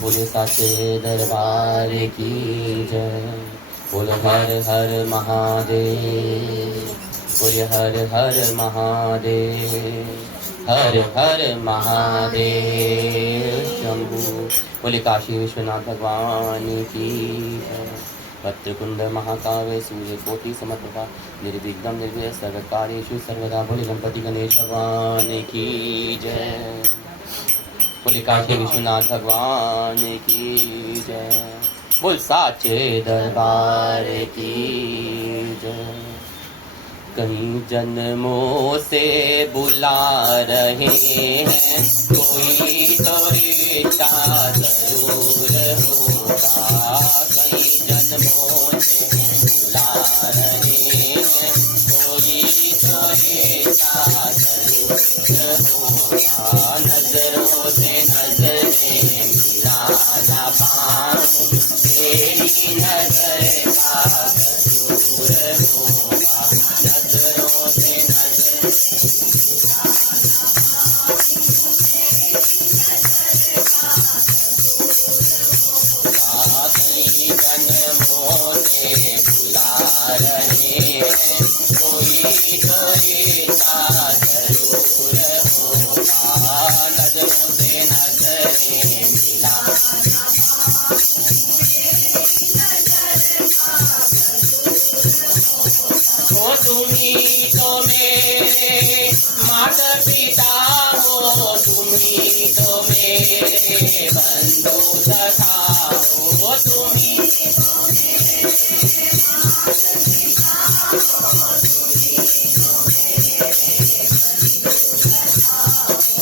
बोले साचे दरबार की जय। बोल हर हर महादेव, बोले हर हर महादेव, हर हर महादेव शंभु। बोले काशी विश्वनाथ भगवान की जय। वक्रतुंड महाकाव्य सूर्य कोटि समप्रभा निर्विघ्नं निर्भय सर्वकार्येषु सर्वदा। बोले गणपति गणेश भगवान की जय। बोले काशी विश्वनाथ भगवान की जय। बोल साचे दरबार की जय। कई जन्मों से बुला रहे हैं, कोई तो रिश्ता जरूर होगा। कई जन्मों से बुला रहे हैं, कोई तो रिश्ता जरूर होगा। नजरों से नजरें मिला ना पाऊं, तेरी नजर का कसूर होगा। नजरों से नजर कई जन्मों से बुला रहे हैं, कोई तो रिश्ता जरूर होगा। नजरों से नजरें मिला हो, तुम्ही तो मेरे माता पिता हो, तुम्ही तो मेरे बंधु सखा हो। तुम्ही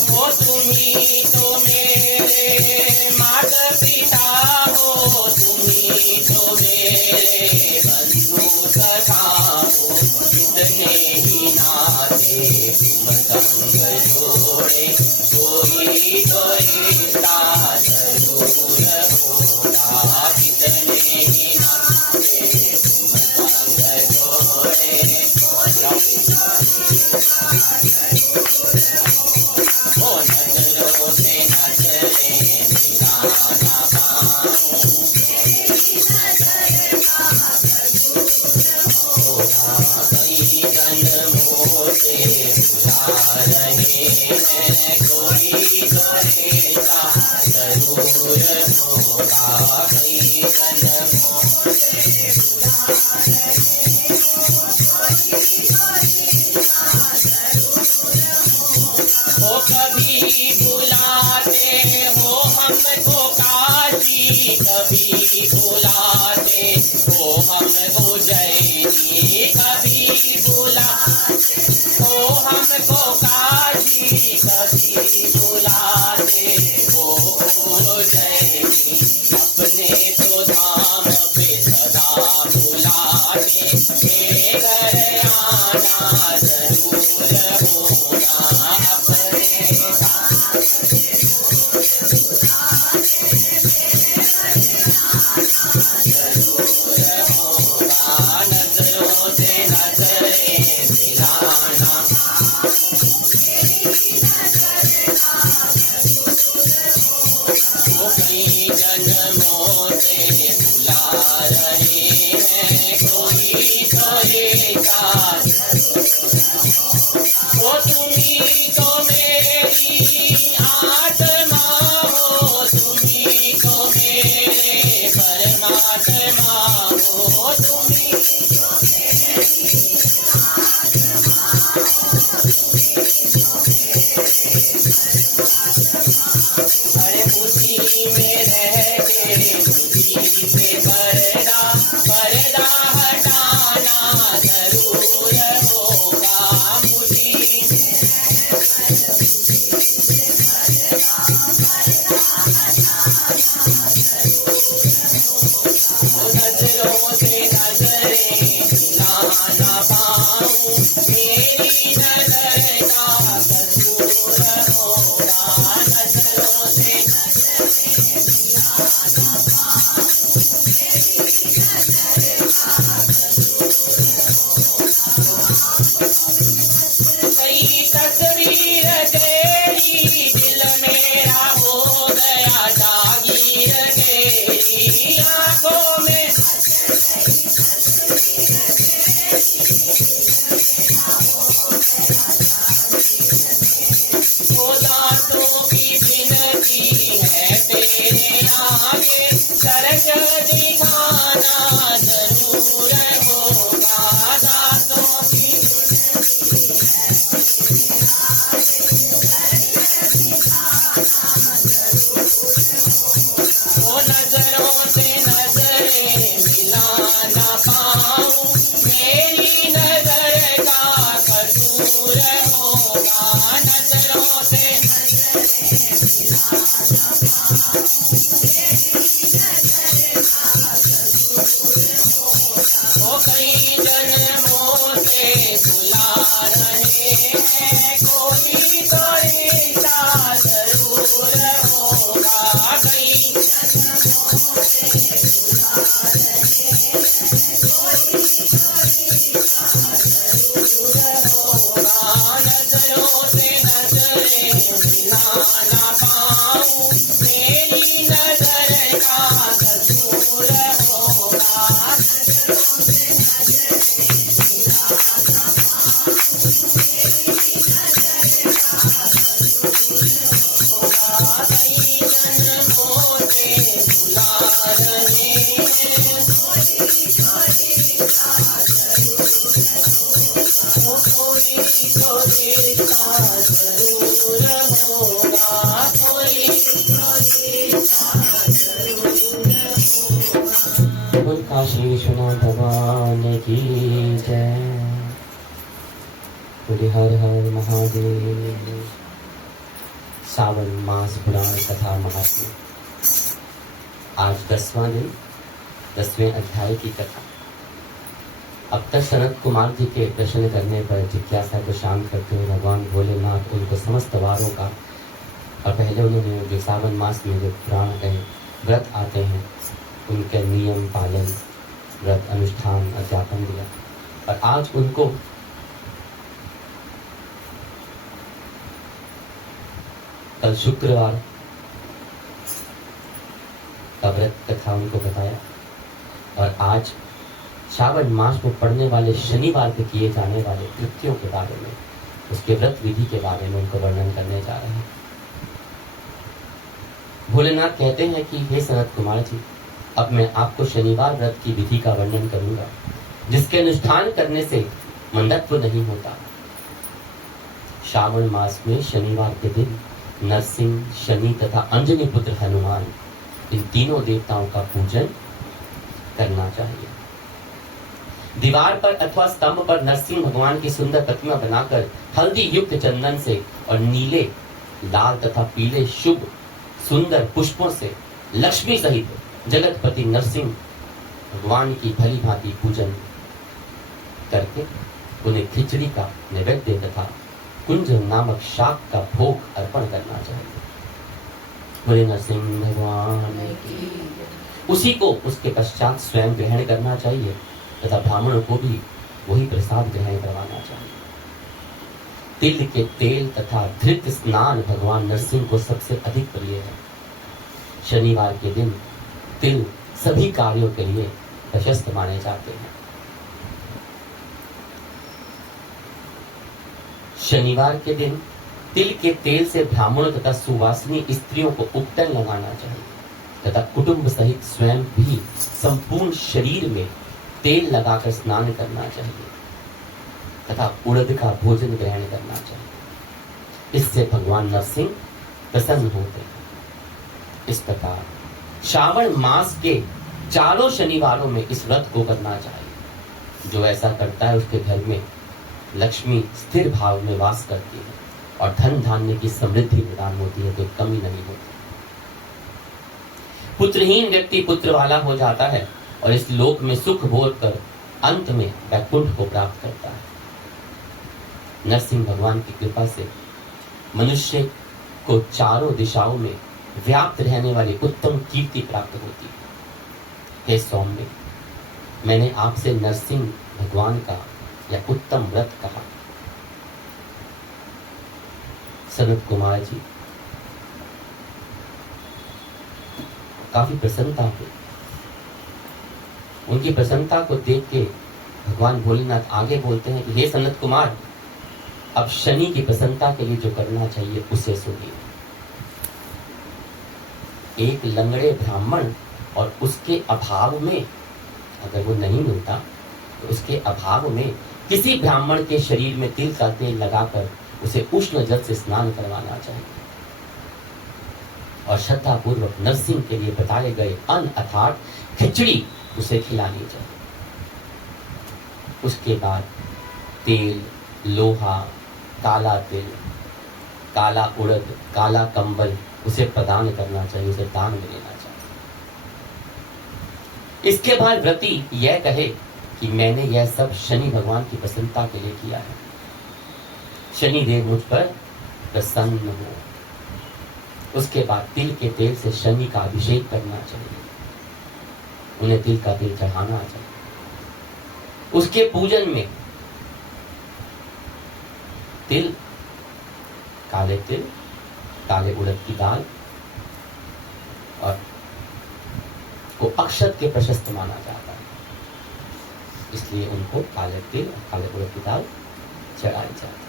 हो, तुम्ही तो मेरे माता पिता हो, तुम्ही तो मेरे बंधु सखा हो। कितने ही नाते तुम संग जोड़े, कोई तो रिश्ता जरूर होगा। कितने ही नाते तुम संग जोड़े, ओ नजरों से नजरें मिला ना पाऊं, कई जन्मों से बुला रहे हैं, कोई तो रिश्ता जरूर होगा। कई जन्मों हो, कभी बुलाते हो हमको काशी, कभी बुलाते हो हमको उज्जैनी। कभी बुलाते हो हमको काशी, कभी बुलाते हो उज्जैनी। अपने तो धाम पे सदा बुलाते, घर आना जरूर होगा। अपने जरूर होगा। नजरों से नजरें मिलाना, वो कई जन्मों से बुला रहे हैं, कोई तो रिश्ता। वो तुम्ही तो मेरी आत्मा हो, तुम्ही तो मेरे परमात्मा हो। तुम्ही अरे उसी में रह के उसी से पर्दा पर्दा हटाना जरूर होगा। मुझी नजरों से नजरें मिला ना पाऊं, मेरी नजर का कसूर होगा। नजरों से कई तस्वीर तेरी दिल मेरा हो गया जागीर दूर होगा, कोई बोल काशी विश्वनाथ भगवान की जय। बोले हर हर महादेव। सावन मास पुराण कथा महात्म्य। आज 10वां दिन, 10वें अध्याय की कथा। अब तक सनत कुमार जी के प्रश्न करने पर जिज्ञासा को शांत करते हुए भगवान भोलेनाथ उनको समस्त वारों का, और पहले उन्होंने जो सावन मास में जो पुराण कहे व्रत आते हैं उनके नियम पालन, व्रत अनुष्ठान अध्यापन दिया। और आज उनको कल शुक्रवार का व्रत कथा उनको बताया, और आज श्रावण मास को पड़ने वाले शनिवार को किए जाने वाले कृत्यों के बारे में, उसके व्रत विधि के बारे में उनको वर्णन करने जा रहे हैं। भोलेनाथ कहते हैं कि हे सनत कुमार जी, अब मैं आपको शनिवार व्रत की विधि का वर्णन करूंगा, जिसके अनुष्ठान करने से मंदत्व नहीं होता। श्रावण मास में शनिवार के दिन नरसिंह, शनि तथा अंजनी पुत्र हनुमान, इन तीनों देवताओं का पूजन करना चाहिए। दीवार पर अथवा स्तंभ पर नरसिंह भगवान की सुंदर प्रतिमा बनाकर हल्दी युक्त चंदन से और नीले, लाल तथा पीले शुभ सुंदर पुष्पों से लक्ष्मी सहित जगतपति नरसिंह भगवान की भली भांति पूजन करके उन्हें खिचड़ी का नैवेद्य तथा कुंज नामक शाक का भोग अर्पण करना चाहिए। बोले नरसिंह भगवान की। उसी को उसके पश्चात स्वयं ग्रहण करना चाहिए तथा ब्राह्मणों को भी वही प्रसाद ग्रहण करवाना चाहिए। तिल के तेल तथा धृत स्नान भगवान नरसिंह को सबसे अधिक प्रिय है। शनिवार के दिन तिल सभी कार्यों के लिए प्रशस्त माने जाते हैं। शनिवार के दिन तिल के तेल से ब्राह्मणों तथा सुवासिनी स्त्रियों को उपटन लगाना चाहिए तथा कुटुंब सहित स्वयं भी संपूर्ण शरीर में तेल लगाकर स्नान करना चाहिए तथा उड़द का भोजन ग्रहण करना चाहिए। इससे भगवान नरसिंह प्रसन्न होते हैं। इस प्रकार श्रावण मास के चारों शनिवारों में इस व्रत को करना चाहिए। जो ऐसा करता है उसके घर में लक्ष्मी स्थिर भाव में वास करती है और धन धान्य की समृद्धि प्रदान होती है, कोई कमी नहीं होती। पुत्रहीन व्यक्ति पुत्र वाला हो जाता है और इस लोक में सुख भोग कर अंत में वैकुंठ को प्राप्त करता है। नरसिंह भगवान की कृपा से मनुष्य को चारों दिशाओं में व्याप्त रहने वाली उत्तम कीर्ति प्राप्त होती है। हे सौम्य, मैंने आपसे नरसिंह भगवान का या उत्तम व्रत कहा। सनत कुमार जी काफी प्रसन्नता हुई। उनकी प्रसन्नता को देख के भगवान भोलेनाथ आगे बोलते हैं कि हे सनत कुमार, अब शनि की प्रसन्नता के लिए जो करना चाहिए उसे सुनिए। एक लंगड़े ब्राह्मण और उसके अभाव में, अगर वो नहीं मिलता तो उसके अभाव में किसी ब्राह्मण के शरीर में तिल का तेल लगाकर उसे उष्ण जल से स्नान करवाना चाहिए और श्रद्धा पूर्वक नरसिंह के लिए बताए गए अन्न अर्थात खिचड़ी उसे खिलानी चाहिए। उसके बाद तेल, लोहा, काला तिल, काला उड़द, काला कंबल उसे प्रदान करना चाहिए, उसे दान में लेना चाहिए। इसके बाद व्रती यह कहे कि मैंने यह सब शनि भगवान की प्रसन्नता के लिए किया है। शनि देव मुझ पर प्रसन्न हो। उसके बाद तिल के तेल से शनि का अभिषेक करना चाहिए, उन्हें तिल का तेल चढ़ाना चाहिए। उसके पूजन में तिल, काले उड़द की दाल और को अक्षत के प्रशस्त माना जाता है, इसलिए उनको काले तिल और काले उड़द की दाल चढ़ाई जाती है।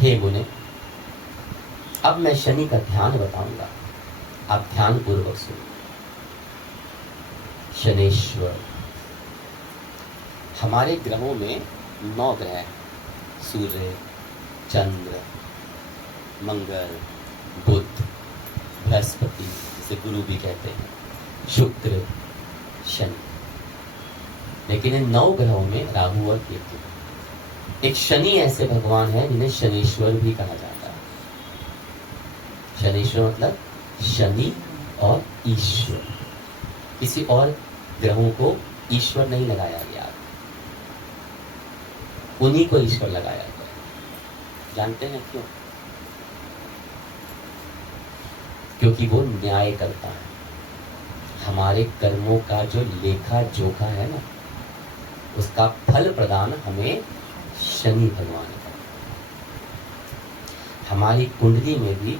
हे मुने, अब मैं शनि का ध्यान बताऊंगा, आप ध्यान पूर्वक सुनो। शनेश्वर, हमारे ग्रहों में 9 ग्रह हैं। सूर्य, चंद्र, मंगल, बुध, बृहस्पति जिसे गुरु भी कहते हैं, शुक्र, शनि। लेकिन इन 9 ग्रहों में राहु और केतु, एक शनि ऐसे भगवान है जिन्हें शनीश्वर भी कहा जाता है। शनीश्वर मतलब शनि और ईश्वर। किसी और ग्रहों को ईश्वर नहीं लगाया गया, उन्हीं को ईश्वर लगाया गया। जानते हैं क्यों? क्योंकि वो न्याय करता है। हमारे कर्मों का जो लेखा जोखा है ना, उसका फल प्रदान हमें शनि भगवान करता है। हमारी कुंडली में भी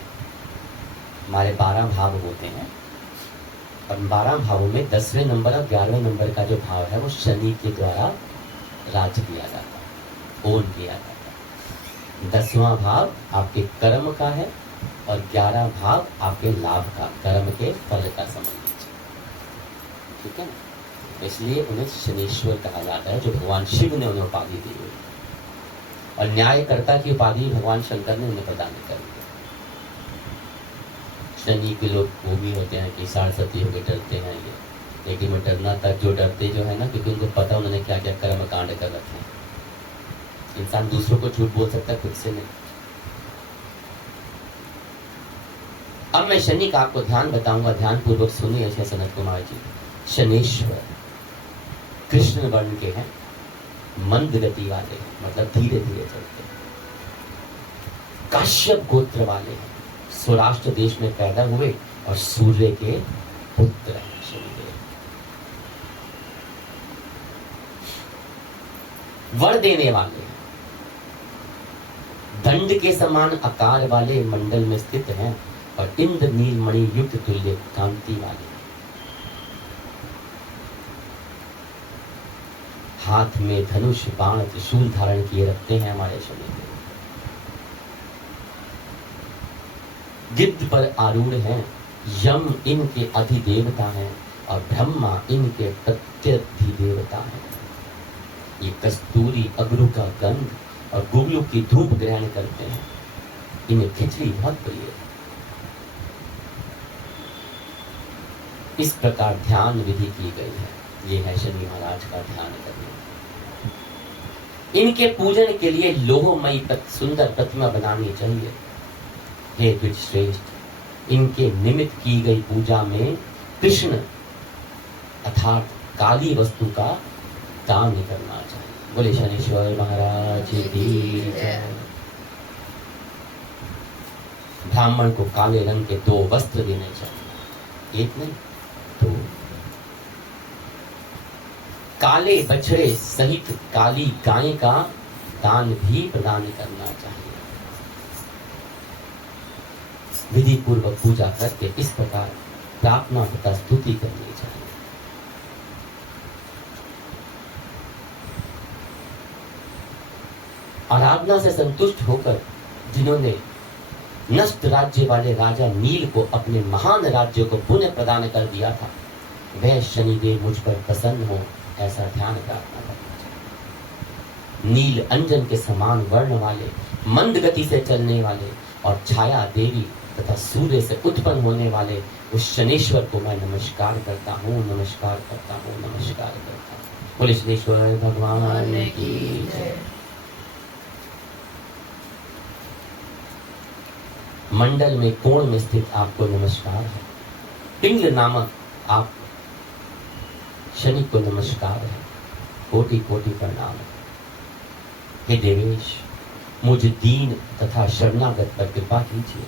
हमारे 12 भाव होते हैं, और 12 भावों में 10वें नंबर और 11वें नंबर का जो भाव है वो शनि के द्वारा राज्य किया जाता है, ओन किया जाता है। 10वां भाव आपके कर्म का है और 11 भाव आपके लाभ का, कर्म के फल का संबंधित। ठीक है ना? इसलिए उन्हें शनीश्वर कहा जाता है, जो भगवान शिव ने उन्हें उपाधि दी हुई। और न्यायकर्ता की उपाधि भगवान शंकर ने उन्हें प्रदान कर दी। शनि के लोग वो भी होते हैं कि सरस्वती होकर डरते हैं ये, लेकिन वो डरना तक जो डरते जो है ना, क्योंकि उनको पता उन्होंने क्या क्या कर्म कांड कर रखे हैं। इंसान दूसरों को झूठ बोल सकता है, खुद से नहीं। अब मैं शनि का आपको ध्यान बताऊंगा, ध्यान पूर्वक सुनिए ऐसे सनत कुमार जी। शनीश्वर कृष्ण वर्ण के हैं, मंद गति वाले हैं, मतलब धीरे धीरे चलते हैं। काश्यप गोत्र वाले हैं, सौराष्ट्र देश में पैदा हुए और सूर्य के पुत्र हैं शनिदेव। वर देने वाले हैं, दंड के समान आकार वाले मंडल में स्थित हैं और इंद्र नीलमणि युक्त तुल्य कांति वाले। हाथ में धनुष बाण त्रिशूल धारण किए रखते हैं हमारे शनिदेव। गिद्ध पर आरूढ़ हैं, यम इनके अधिदेवता हैं और ब्रह्मा इनके प्रत्यधिदेवता हैं। ये कस्तूरी अगरू का गंध और गुगलू की धूप ग्रहण करते हैं। इन्हें खिचड़ी बहुत प्रिय है। इस प्रकार ध्यान विधि की गई है। ये है शनि महाराज का ध्यान करने। इनके पूजन के लिए लोहमयी सुंदर प्रतिमा बनानी चाहिए। हे द्विजश्रेष्ठ, इनके निमित्त की गई पूजा में कृष्ण अर्थात काली वस्तु का दान करना चाहिए। बोले शनीश्वर महाराज की जय। ब्राह्मण को काले रंग के 2 वस्त्र देने चाहिए, एक नहीं 2। काले बछड़े सहित काली गाय का दान भी प्रदान करना चाहिए। विधि पूर्वक पूजा करके इस प्रकार प्रार्थना तथा स्तुति करनी चाहिए। आराधना से संतुष्ट होकर जिन्होंने नष्ट राज्य वाले राजा नील को अपने महान राज्य को पुनः प्रदान कर दिया था, वह शनिदेव मुझ पर प्रसन्न हो, ऐसा ध्यान प्रार्थना करना चाहिए। नील अंजन के समान वर्ण वाले, मंद गति से चलने वाले और छाया देवी तथा सूर्य से उत्पन्न होने वाले उस शनीश्वर को मैं नमस्कार करता हूँ, नमस्कार करता हूँ, नमस्कार करता हूँ। बोले शनीश्वर भगवान की जय। मंडल में कोण में स्थित आपको नमस्कार है। पिंग नामक आप शनि को नमस्कार है, कोटि कोटि प्रणाम। हे देवेश, मुझ दीन तथा शरणागत पर कृपा कीजिए।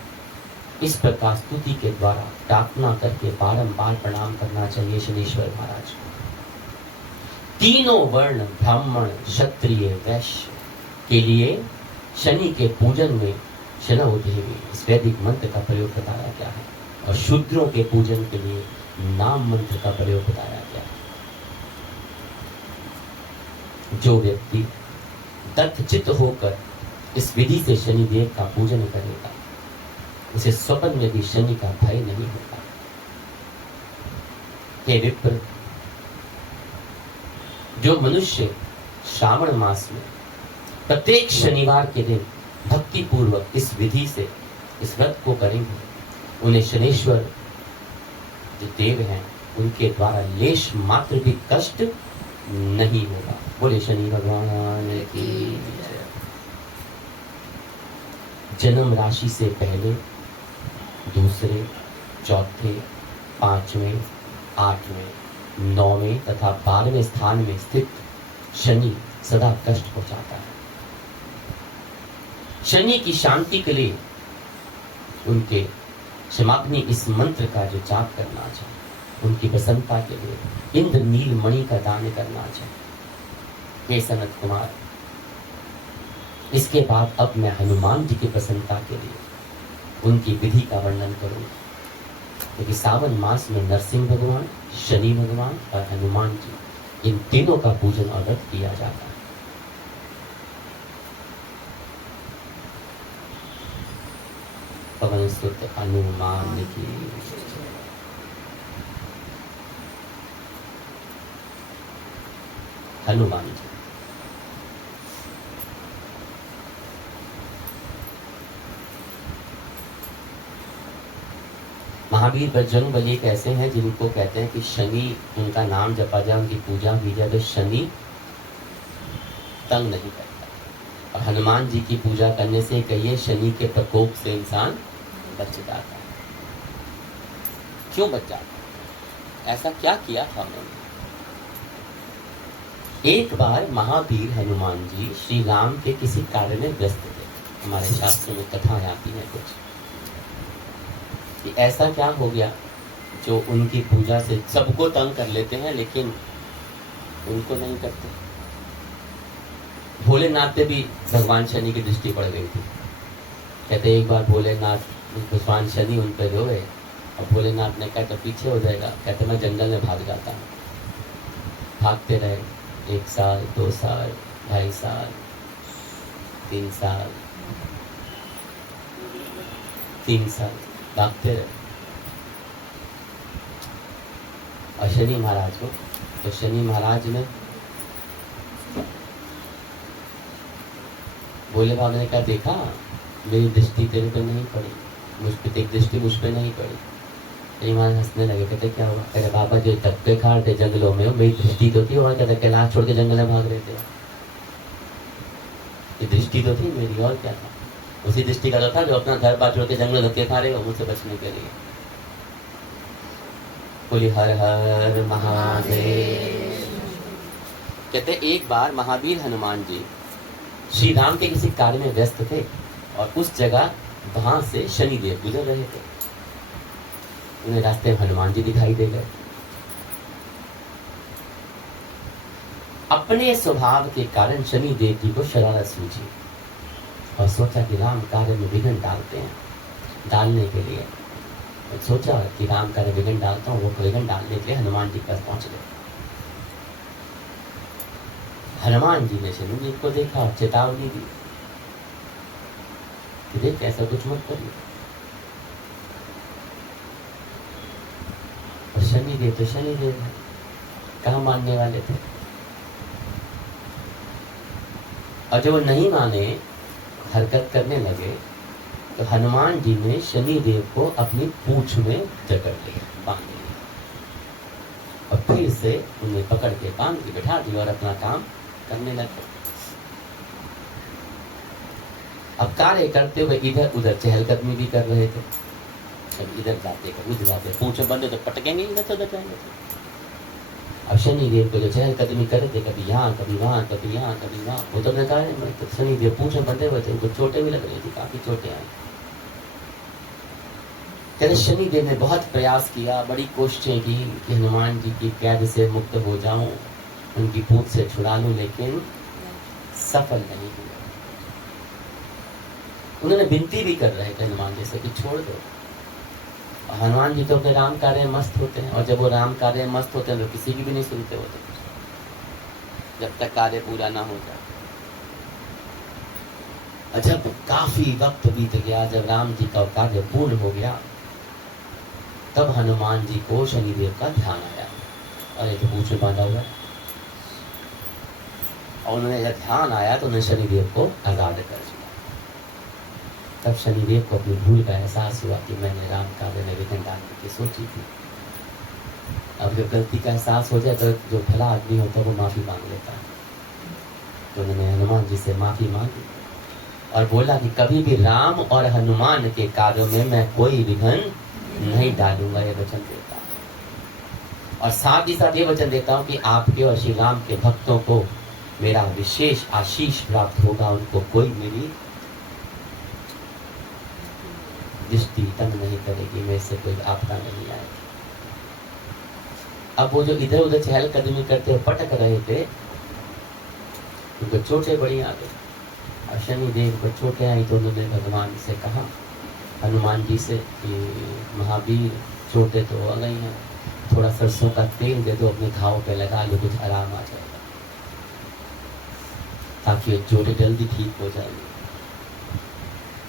इस प्रकार स्तुति के द्वारा प्रार्थना करके बारंबार प्रणाम करना चाहिए शनीश्वर महाराज को। तीनों वर्ण ब्राह्मण क्षत्रिय वैश्य के लिए शनि के पूजन में शनौ देवी इस वैदिक मंत्र का प्रयोग बताया गया है, और शूद्रों के पूजन के लिए नाम मंत्र का प्रयोग बताया गया है। जो व्यक्ति दत्तचित्त होकर इस विधि से शनिदेव का पूजन करेगा, उसे स्वप्न में भी शनि का भय नहीं होगा। हे विप्र, जो मनुष्य श्रावण मास में प्रत्येक शनिवार के दिन भक्ति पूर्वक इस विधि से इस व्रत को करेंगे, उन्हें शनेश्वर जो देव हैं उनके द्वारा लेश मात्र भी कष्ट नहीं होगा। बोले शनि भगवान की जय। जन्म राशि से पहले, दूसरे, चौथे, पांचवें, आठवें, नौवें तथा 12वें स्थान में स्थित शनि सदा कष्ट पहुंचाता है। शनि की शांति के लिए उनके क्षमाग्नि इस मंत्र का जो जाप करना चाहिए, उनकी प्रसन्नता के लिए इंद्र नील मणि का दान करना चाहिए। हे सनत कुमार, इसके बाद अब मैं हनुमान जी की प्रसन्नता के लिए उनकी विधि का वर्णन करूंगा, क्योंकि सावन मास में नरसिंह भगवान, शनि भगवान और हनुमान जी, इन तीनों का पूजन और व्रत किया जाता है। पवन सुत हनुमान की हनुमान जी। महावीर बजरंगबली एक ऐसे हैं जिनको कहते हैं कि शनि, उनका नाम जपा जाए, उनकी पूजा की जाए तो शनि तंग नहीं करता। और हनुमान जी की पूजा करने से कहिए शनि के प्रकोप से इंसान बच जाता है। क्यों बच जाता है? ऐसा क्या किया था उन्होंने? एक बार महावीर हनुमान जी श्री राम के किसी कार्य में व्यस्त थे। हमारे शास्त्रों में कथाएं आती हैं कुछ कि ऐसा क्या हो गया जो उनकी पूजा से सबको तंग कर लेते हैं लेकिन उनको नहीं करते। भोलेनाथ पे भी भगवान शनि की दृष्टि पड़ गई थी। कहते एक बार भोलेनाथ, भगवान शनि उन पर रोए और भोलेनाथ ने कहा तो पीछे हो जाएगा। कहते मैं जंगल में भाग जाता हूँ। भागते रहे 1 साल, 2 साल, 2.5 साल, 3 साल, 3 साल भागते रहे। और शनि महाराज को, तो शनि महाराज ने भोले बाबा ने कहा देखा मेरी दृष्टि तेरे पे नहीं पड़ी, मुझ पे एक दृष्टि मुझ पे नहीं पड़ी। शनि महाराज हंसने लगे। कहते क्या हुआ? कहते बाबा जो धक्के खाड़ थे जंगलों में मेरी दृष्टि तो थी, और कहते कैलाश छोड़ के जंगल में भाग रहे थे, ये दृष्टि तो थी मेरी, और क्या था? उसी दृष्टि का तो था जो अपना घर बार छोड़ के जंगल धक्के खा रहे हो मुझसे बचने के लिए। बोली हर हर महादेव। कहते एक बार महावीर हनुमान जी श्री राम के किसी कार्य में व्यस्त थे और उस जगह वहां से शनिदेव गुजर रहे थे। उन्हें रास्ते में हनुमान जी दिखाई दे गए। अपने स्वभाव के कारण शनिदेव जी को शरारत सूझी और सोचा कि राम कार्य में विघ्न डालते हैं। डालने के लिए सोचा कि राम कार्य विघ्न डालता हूँ, वो विघ्न डालने के लिए हनुमान जी के पास पहुंच गए। हनुमान जी ने शनि जी को देखा, चेतावनी दी कि देख ऐसा कुछ मत करिए। और शनिदेव तो शनिदेव है, कहाँ मानने वाले थे। और जब वो नहीं माने, हरकत करने लगे, तो हनुमान जी ने शनिदेव को अपनी पूंछ में जकड़ लिया, बांध लिया और फिर से उन्हें पकड़ के बांध के बैठा दिया और अपना काम करने लगे। अब कार्य करते हुए इधर उधर चहलकदमी भी कर रहे थे। जब इधर जाते कभी उधर जाते, पूंछ बंद तो पटकेंगे इधर से उधर जाएंगे। अब शनिदेव को जो चहलकदमी कर रहे थे, कभी यहाँ कभी वहाँ, कभी यहाँ कभी वहाँ, वो तो तो शनिदेव पूंछ बंधे हुए थे, उनको चोटें भी लग रही थी, काफी चोटें आई। कहते शनिदेव ने बहुत प्रयास किया, बड़ी कोशिशें की कि हनुमान जी की कैद से मुक्त हो जाऊं, उनकी पूंछ से छुड़ा लूं, लेकिन सफल नहीं हुआ। उन्होंने विनती भी कर रहे थे हनुमान जी से कि छोड़ दो। हनुमान जी तो अपने राम कार्य में मस्त होते हैं, और जब वो राम कार्य में मस्त होते हैं तो किसी की भी नहीं सुनते होते, जब तक कार्य पूरा ना हो जाए। जब काफी वक्त बीत गया, जब राम जी का कार्य पूर्ण हो गया, तब हनुमान जी को शनिदेव का ध्यान आया। और ये तो पूंछ में बांधा हुआ है, और उन्होंने जब ध्यान आया तो उन्होंने शनिदेव को आज़ाद कर दिया। तब शनिदेव को अपनी भूल का एहसास हुआ कि मैंने राम काव्य में विघ्न डालने की सोची थी। अब जब गलती का एहसास हो जाए तो जो भला आदमी होता है वो माफ़ी मांग लेता है। तो उन्होंने हनुमान जी से माफ़ी मांगी और बोला कि कभी भी राम और हनुमान के कार्यों में मैं कोई विघ्न नहीं डालूंगा, ये वचन देता हूँ। और साथ ही साथ ये वचन देता हूँ कि आपके और श्री राम के भक्तों को मेरा विशेष आशीष प्राप्त होगा, उनको कोई मेरी दृष्टि तंग नहीं करेगी, मेरे से कोई आपदा नहीं आएगी। अब वो जो इधर उधर चहलकदमी करते हुए पटक रहे थे, उनको चोटें बड़ी आ गई। और शनिदेव को चोटें आई तो उन्होंने भगवान से कहा, हनुमान जी से, कि महावीर चोटें तो आ गई हैं, थोड़ा सरसों का तेल दे दो, अपने घाव पे लगा लो, कुछ आराम आ जाएगा, ताकि ये चोटें जल्दी ठीक हो जाएगी।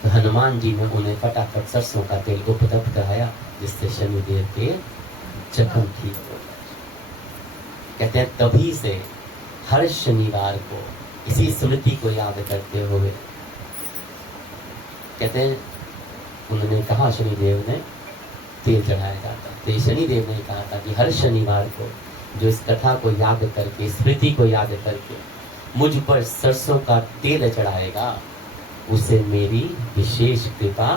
तो हनुमान जी ने उन्हें फटाफट सरसों का तेल उपलब्ध कराया, जिससे शनिदेव के जख्म ठीक हो गए। कहते हैं तभी से हर शनिवार को इसी स्मृति को याद करते हुए, कहते हैं उन्होंने कहा, शनिदेव ने तेल चढ़ाया जाता। तो शनिदेव ने कहा था कि हर शनिवार को जो इस कथा को याद करके, स्मृति को याद करके मुझ पर सरसों का तेल चढ़ाएगा, उसे मेरी विशेष कृपा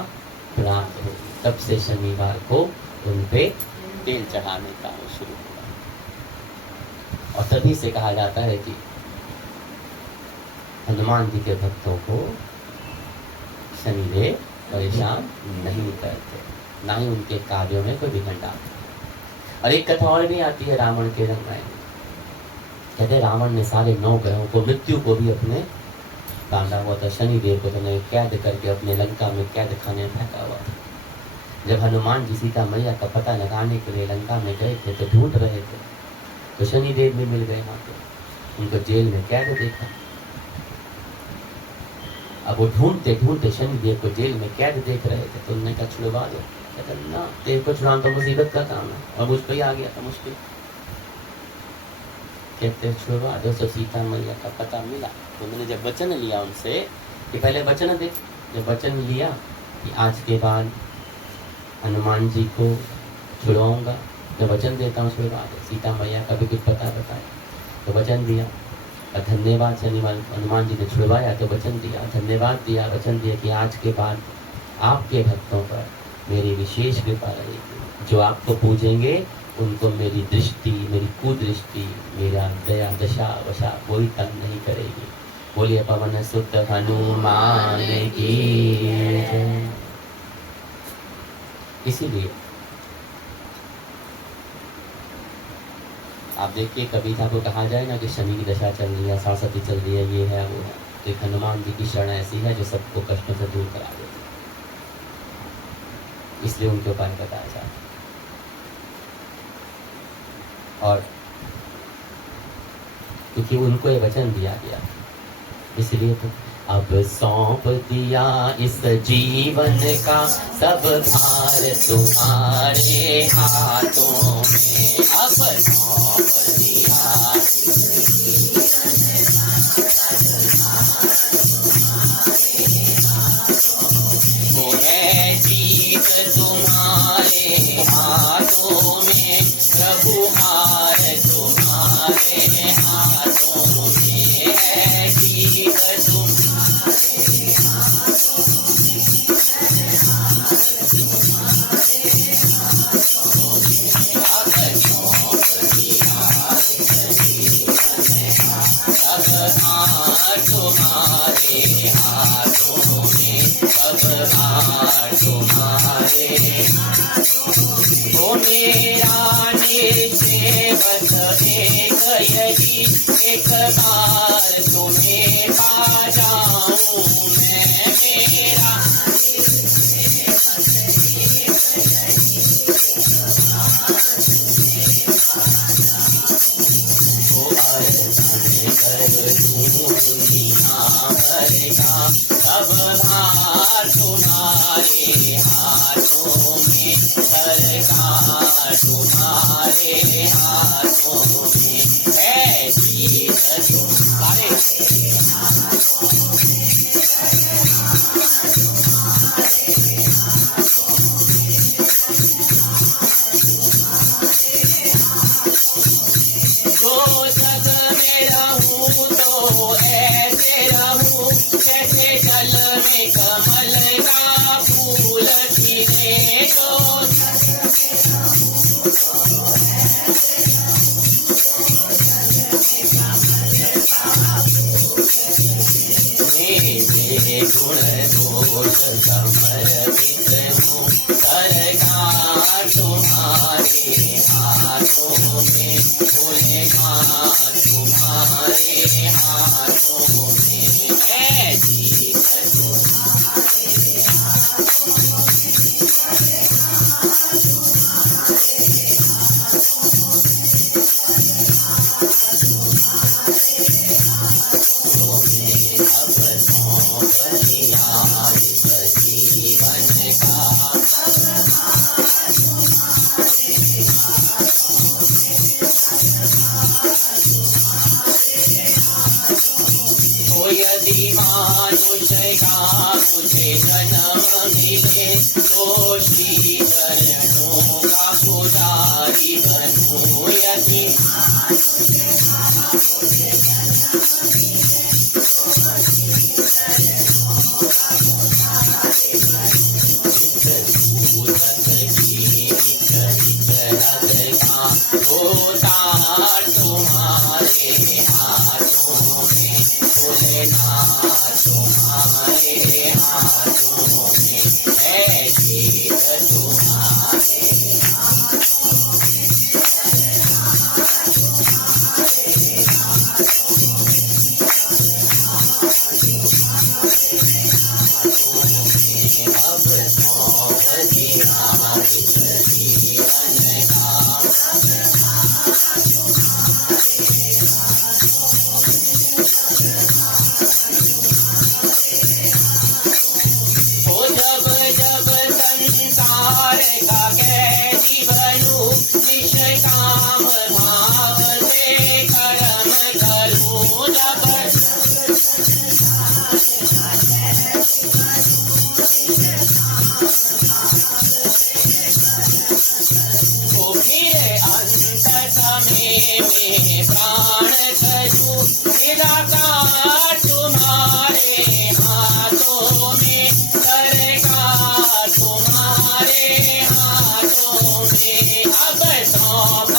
प्राप्त होगी। तब से शनिवार को उन पे तेल चढ़ाने का शुरू हुआ। और तभी से कहा जाता है कि हनुमान जी के भक्तों को शनिदेव परेशान नहीं करते, ना ही उनके कार्यों में कोई विघ्न डालते। और एक कथा और भी आती है रावण के रामायण में। कहते रावण ने सारे 9 ग्रहों को, मृत्यु को भी अपने बांधा हुआ था। शनिदेव को तो कैद करके अपने लंका में कैद खाने में फेंका हुआ था। जब हनुमान जी सीता मैया का पता लगाने के लिए लंका में गए थे तो ढूंढ रहे थे, तो शनिदेव भी मिल गए वहां पे। उनको जेल में कैद देखा। अब वो ढूंढते ढूंढते शनिदेव को जेल में कैद देख रहे थे, तो उन्होंने कहा छुड़वा दो। कहते ना, देव को छुड़ाना तो मुसीबत का काम है, और मुझ पर ही आ गया था मुश्किल। कहते छुड़वा दो। तो सीता मैया का पता मिला। तो उन्होंने जब वचन लिया उनसे कि पहले वचन दे, जब वचन लिया कि आज के बाद हनुमान जी को छुड़वाऊंगा, मैं वचन देता हूँ छुड़वा दे। सीता मैया का भी कुछ पता बताया, तो वचन दिया। और धन्यवाद, शनिवार हनुमान जी ने छुड़वाया तो वचन दिया, धन्यवाद दिया, वचन दिया कि आज के बाद आपके भक्तों पर मेरी विशेष कृपा रहेगी। जो आपको पूजेंगे उनको मेरी दृष्टि, मेरी कुदृष्टि, मेरा दया दशा वशा कोई तंग नहीं करेगी। बोलिए पवन सुत हनुमान की जय। इसीलिए आप देखिए, कभी था को कहा जाए ना कि शनि की दशा चल रही है, सरस्वती चल रही है, ये है वो है, तो एक हनुमान जी की शरण ऐसी है जो सबको कष्टों से दूर करा देती है। इसलिए उनके उपाय बताया जाता है। और क्योंकि उनको ये वचन दिया गया, इसलिए तो अब सौंप दिया इस जीवन का सब भार तुम्हारे हाथों में। अब सौंप दिया वो है जीत तुम्हारे हाथों में, प्रभु हार तुम्हारे हाथों में है, जीत तुम्हारे हाथों में, सब हार तुम्हारे। ओ मेरा निश्चय बस एक यही, एक बार तुम्हें पा जाऊं मैं। मेरा सब भार तुम्हारे हाथों में, सरकार तुम्हारे हाथों में है, जीत तुम्हारे कैसे रहूं जैसे जल में कमल का फूल खिले जो मेरे गुण दोष समर्पित हूँ सरकार तुम्हारे हाथों में भूलेगा तुम्हारे हाथों में है जीवन यदि मानुष्य का मुझे जन्म मिले तो श्री चरणों का पुजारी बनूं यदि उतार तुम्हारे हाथों में भोलेनाथ तुम्हारे हाथों में है जीव तुम्हारे अब सौंप दिया इस जीवन का जब जब संसार का कैदी बनूं निष्काम भाव से कर्म करूं जब तो फिर अंत समय में प्राण करूं निराकार तुम्हारे हाथों में सरकार तुम्हारे हाथों में अब सौंप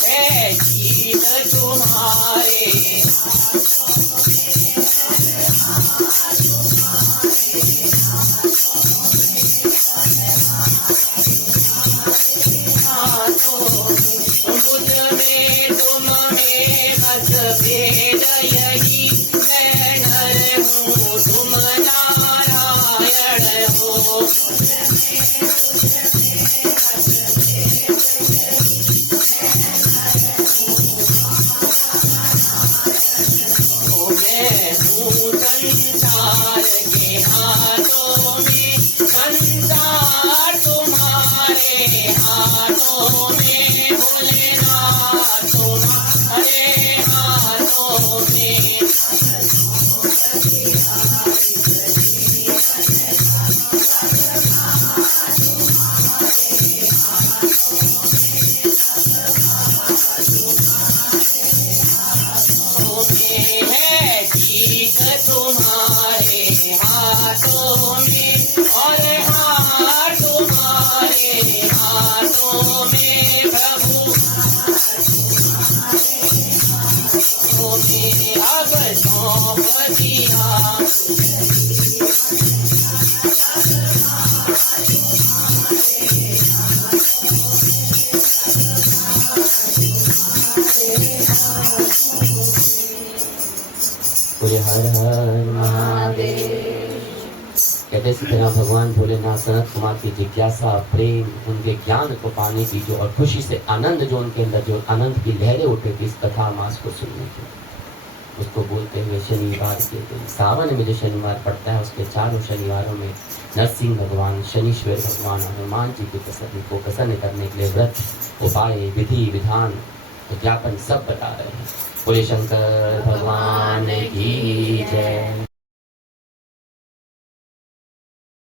है जीव तुम्हारे मुझ में तुम में मतभेद यही मैं नर हूँ तुम नारायण हो मैं हूँ संसार के हाथों में संसार तुम्हारे हाथों में भोलेनाथ तुम्हारे हाथों में है जीत तुम्हारे हाथों में और हार तुम्हारे हाथों में प्रभु तुम्हें अब सौंप दिया बोले हर हर महादेव। कहते इसी तरह भगवान भोलेनाथ सनत कुमार की जिज्ञासा प्रेम उनके ज्ञान को पाने की जो और खुशी से आनंद जो उनके अंदर जो आनंद की लहरें उठे थी इस कथा मास को सुनने की उसको बोलते हुए शनिवार के दिन सावन में जो शनिवार पड़ता है उसके चारों शनिवारों में नरसिंह भगवान शनीश्वर भगवान हनुमान जी की तसल्ली को प्रसन्न करने के लिए व्रत उपाय विधि विधान ज्ञापन सब बता रहे हैं। बोले शंकर भगवान की जय।